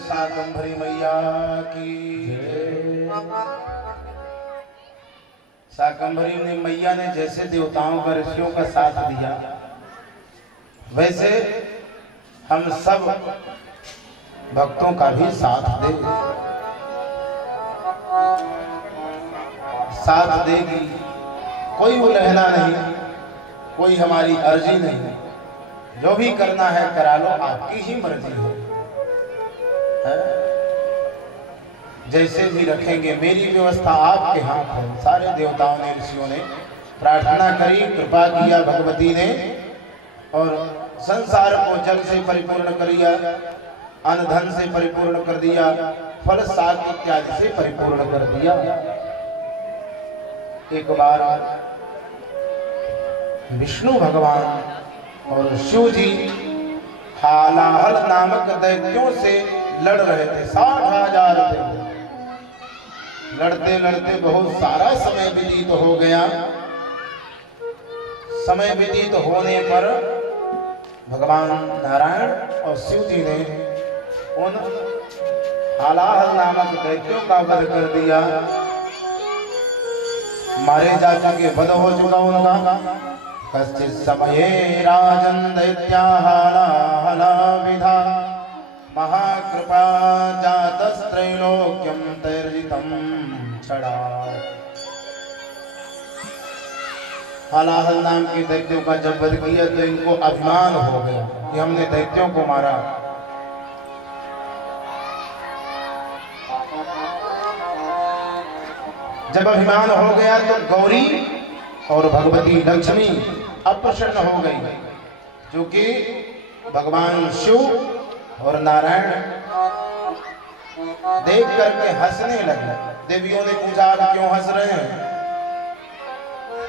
शाकंभरी मैया की। शाकंभरी ने मैया ने जैसे देवताओं का ऋषियों का साथ दिया, वैसे हम सब भक्तों का भी साथ देगी। कोई उलहना नहीं, कोई हमारी अर्जी नहीं, जो भी करना है करा लो, आपकी ही मर्जी है। जैसे भी रखेंगे, मेरी व्यवस्था आपके हाथ है। सारे देवताओं ने, ऋषियों ने प्रार्थना करी, कृपा किया भगवती ने, और संसार को जल से परिपूर्ण कर दिया, अन्न धन से परिपूर्ण कर दिया, फल साग इत्यादि से परिपूर्ण कर दिया। एक बार विष्णु भगवान और शिव जी हालाहल नामक दैत्यों से लड़ रहे थे। 60,000 थे। लड़ते लड़ते बहुत सारा समय व्यतीत हो गया। समय व्यतीत होने पर भगवान नारायण और शिव जी ने उन हालाहल नामक दैत्यों का वध कर दिया। मारे जा चुके, वध हो चुका उनका। कश्चित् समये राजन् दैत्या हालाहला विधा, महाकृपा जातस्त्रैलोक्यं तैर्जितं छड़ा। हालाहल नाम के दैत्यों का जब वध किया तो इनको अभिमान हो गया कि हमने दैत्यों को मारा। जब अभिमान हो गया तो गौरी और भगवती लक्ष्मी अप्रसन्न हो गई, क्योंकि भगवान शिव और नारायण देख करके हंसने लगे। देवियों ने पूछा, आप क्यों हंस रहे हैं?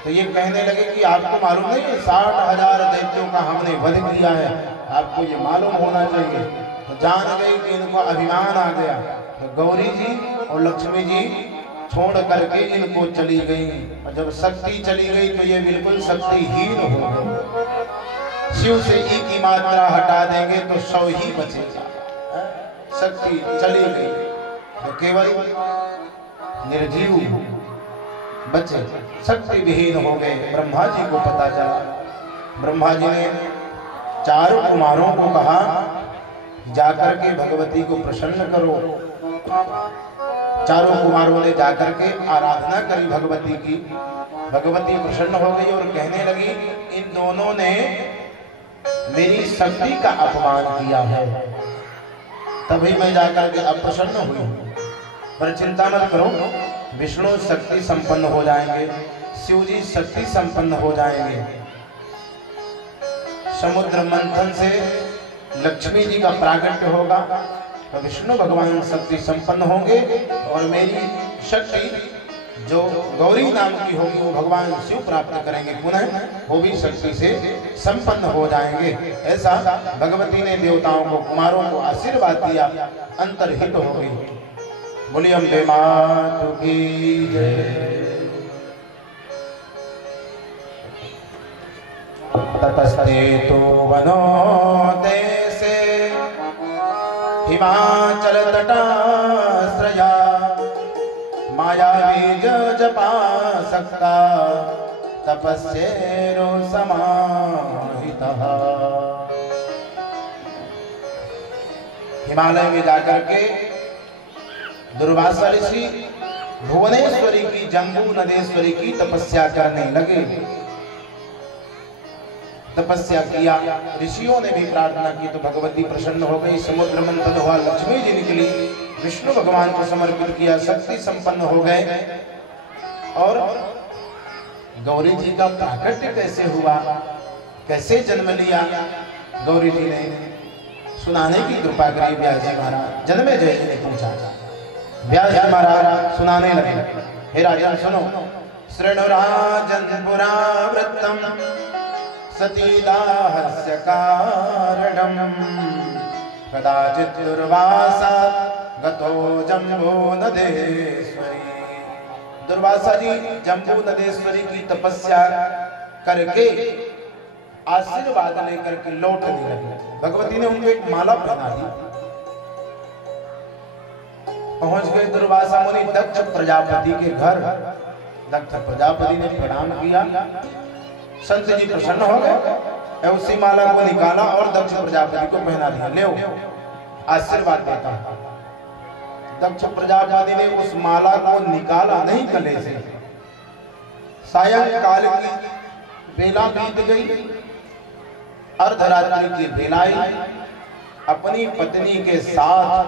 तो ये कहने लगे कि आपको मालूम नहीं है 60,000 दैत्यों का हमने वध किया है, आपको ये मालूम होना चाहिए। तो जान गई कि इनको अभिमान आ गया। तो गौरी जी और लक्ष्मी जी छोड़ करके इनको चली गई, और जब शक्ति चली गई तो ये बिल्कुल शक्तिहीन हो गए। शिव से ई की मात्रा हटा देंगे तो 100 ही बचेगा। शक्ति चली गई तो केवल निर्जीव बचे, शक्ति विहीन हो गए। ब्रह्मा जी को पता चला। ब्रह्मा जी ने 4 कुमारों को कहा, जाकर के भगवती को प्रसन्न करो। चारों कुमारों ने जाकर के आराधना करी भगवती की। भगवती प्रसन्न हो गई और कहने लगी, इन दोनों ने मेरी शक्ति का अपमान किया है, तभी मैं जाकर के अप्रसन्न हुई। पर चिंता मत करो, विष्णु शक्ति संपन्न हो जाएंगे, शिव जी शक्ति संपन्न हो जाएंगे। समुद्र मंथन से लक्ष्मी जी का प्रागट्य होगा तो विष्णु भगवान शक्ति संपन्न होंगे, और मेरी शक्ति जो गौरी नाम की होगी वो भगवान शिव प्राप्त करेंगे, पुनः वो भी शक्ति से संपन्न हो जाएंगे। ऐसा भगवती ने देवताओं को, कुमारों को आशीर्वाद दिया, अंतर्हित हो गई। बोलिए अम्बे मात की जय। ततस्ते तो वनो देशे हिमाचल तटाश्रया, माया बीज जपासक्ता तपस्येरो समाहितः। हिमालय में जाकर के दुर्वासा ऋषि भुवनेश्वरी की, जम्बू नदेश्वरी की तपस्या करने लगे। तपस्या किया, ऋषियों ने भी प्रार्थना की तो भगवती प्रसन्न हो गई। समुद्र मंथन हुआ, लक्ष्मी जी निकली, विष्णु भगवान को समर्पित किया, शक्ति संपन्न हो गए। और गौरी जी का प्राकट्य कैसे हुआ, कैसे जन्म लिया, गौरी जी ने सुनाने की कृपा करी व्यास जी महाराज। जन्मे जय जी ने पूछा, व्यास जी महाराज सुनाने लगे, हे राजन सुनो। शृणुराजन पुरा वृत्तम सतीदाहस्य कारणम कदाचित् दुर्वासा गतो जम्बू नदेश्वरी। दुर्वासा जी जम्बू नदेश्वरी की तपस्या करके आशीर्वाद लेकर के लौटने लगे। भगवती ने उनको एक माला पहना दी। पहुंच गए दुर्वासा मुनि दक्ष प्रजापति के घर। दक्ष प्रजापति ने प्रणाम किया, संत जी प्रसन्न हो गए। उसी माला को निकाला और दक्ष प्रजापति को पहना दिया, ले आशीर्वाद देता हूं। दक्ष प्रजापति ने उस माला को निकाला नहीं गले से। सायंकाल की बेला बीत गई, अर्धरात्रि की बेला आई। अपनी पत्नी के साथ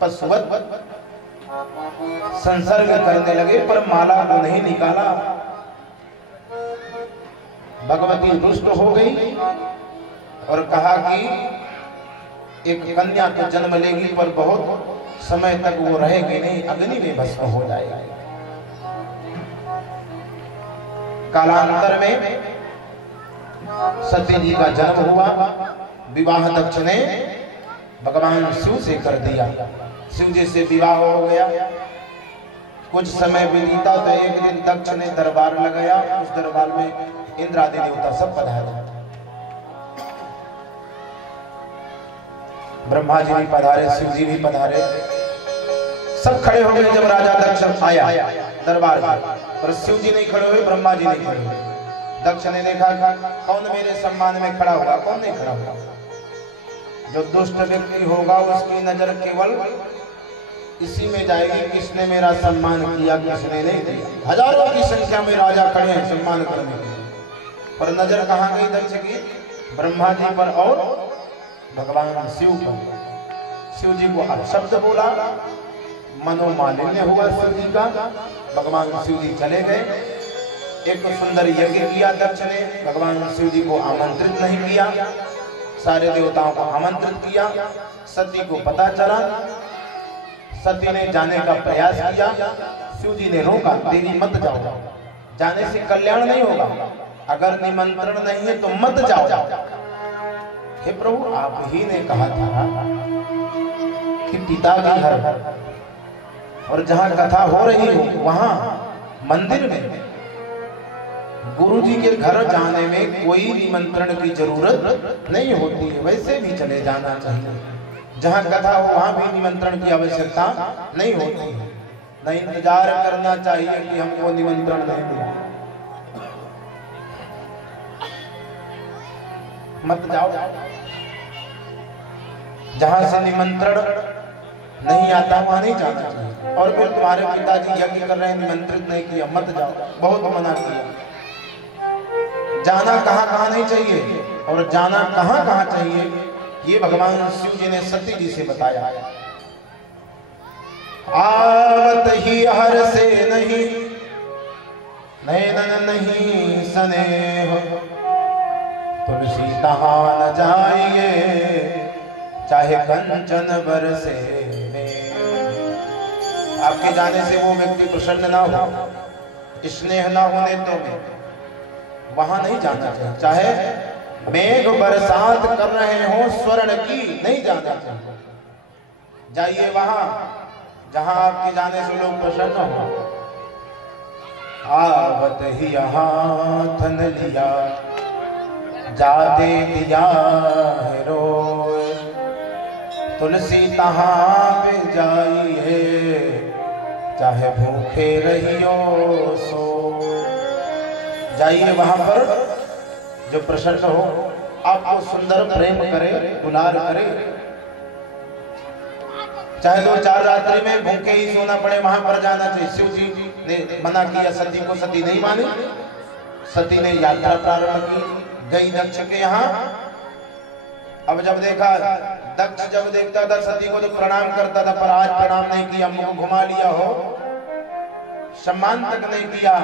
पशुवत संसर्ग करने लगे, पर माला को नहीं निकाला। भगवती रुष्ट हो गई और कहा कि एक कन्या तो जन्म लेगी, पर बहुत समय तक वो रहेगी नहीं, अग्नि में भस्म हो जाएगी। कालांतर में सती जी का जन्म हुआ। विवाह दक्ष ने भगवान शिव से कर दिया। शिव जी से विवाह हो गया। कुछ समय बीता तो एक दिन दक्ष ने दरबार लगाया। उस दरबार में इंद्र आदि देवता सब पधारे। ब्रह्मा जी भी पधारे, शिव जी भी पधारे, सब खड़े हो गए। जब राजा दक्ष आया दरबार में, पर शिव जी नहीं खड़े हुए, ब्रह्मा जी नहीं खड़े हुए। दक्ष ने देखा कौन मेरे सम्मान में खड़ा हुआ, कौन नहीं खड़ा हुआ। जो दुष्ट व्यक्ति होगा उसकी नजर केवल इसी में जाएगी, किसने मेरा सम्मान किया, किसने नहीं किया। हजारों की संख्या में राजा खड़े हैं सम्मान करने के लिए, पर नजर कहाँ गई दक्ष की? ब्रह्मा जी पर और भगवान शिव पर। शिव जी को अपशब्द बोला, मनोमालिन्य हुआ शिव जी का। भगवान शिव जी चले गए। एक सुंदर यज्ञ किया दक्ष ने, भगवान शिव जी को आमंत्रित नहीं किया, सारे देवताओं को आमंत्रित किया। सती को पता चला, सती ने जाने का प्रयास किया। शिव जी ने रोका, देवी मत जाओ, जाने से कल्याण नहीं होगा, अगर निमंत्रण नहीं है तो मत जाओ। हे प्रभु, आप ही ने कहा था कि पिता के घर और जहां कथा हो रही हो वहां मंदिर में गुरु जी के घर जाने में कोई निमंत्रण की जरूरत नहीं होती है, वैसे भी चले जाना चाहिए। जहां कथा हो वहां भी निमंत्रण की आवश्यकता नहीं होती है। न इंतजार करना चाहिए कि हमको निमंत्रण नहीं मिला, मत जाओ। जहां से निमंत्रण नहीं आता वहां नहीं जाना चाहिए। और फिर तुम्हारे पिताजी यज्ञ कर रहे हैं, निमंत्रित नहीं किया, मत जाओ, बहुत मना किया। जाना कहां कहां नहीं चाहिए और जाना कहां कहां चाहिए, ये भगवान शिव जी ने सती जी से बताया। आवत ही हर से नहीं, नैनन नहीं स्नेह, तुलसी तहां न जाइए, चाहे कंचन बरसे। आपके जाने से वो व्यक्ति प्रसन्न ना हो, स्नेह ना होने तो वहां नहीं जाना चाहिए। चाहे मेघ बरसात कर रहे हो स्वर्ण की, नहीं जाना चाहिए। जाइए वहां जहां आपके जाने से लोग प्रसन्न हो। आवत ही हाथ न लिया, जाते दिया है रोज, तुलसी तहां पे जाइए, चाहे भूखे रहियो सो। जाइए वहां पर जो प्रसन्न हो, आपको सुंदर प्रेम करे, दुलार करे। चाहे 2-4 रात्रि में भूखे ही सोना पड़े, वहां पर जाना चाहिए। शिव जी ने मना किया सती को, सती नहीं मानी। सती ने यात्रा प्रारंभ की, गई दक्ष के यहाँ। अब जब देखा, दक्ष जब देखता था सती को तो प्रणाम करता था, पर आज प्रणाम नहीं किया, मुंह घुमा लिया हो, सम्मान तक नहीं किया।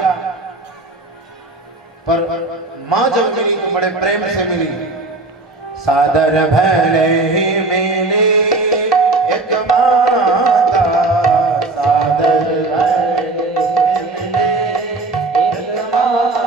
पर मां जब मिली तो बड़े प्रेम से मिली। सादर भले ही मिली एक माता, सादर भले मिली एक माता,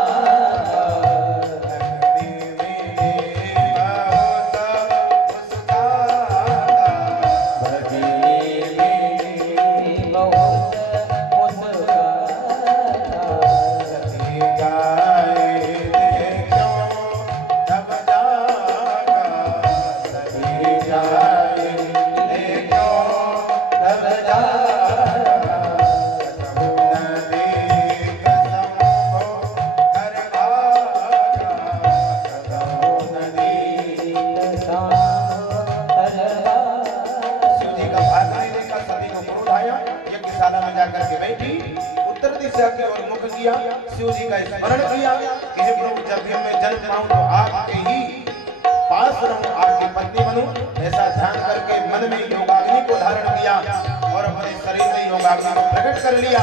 शिव जी का स्मरण किया कि हे प्रभु, जब भी मैं जन्म पाऊं तो आपके ही पास रहूं, आपकी पत्नी बनूं। ऐसा ध्यान करके मन में योगाग्नि को धारण किया और अपने शरीर में योगाग्नि को प्रकट कर लिया।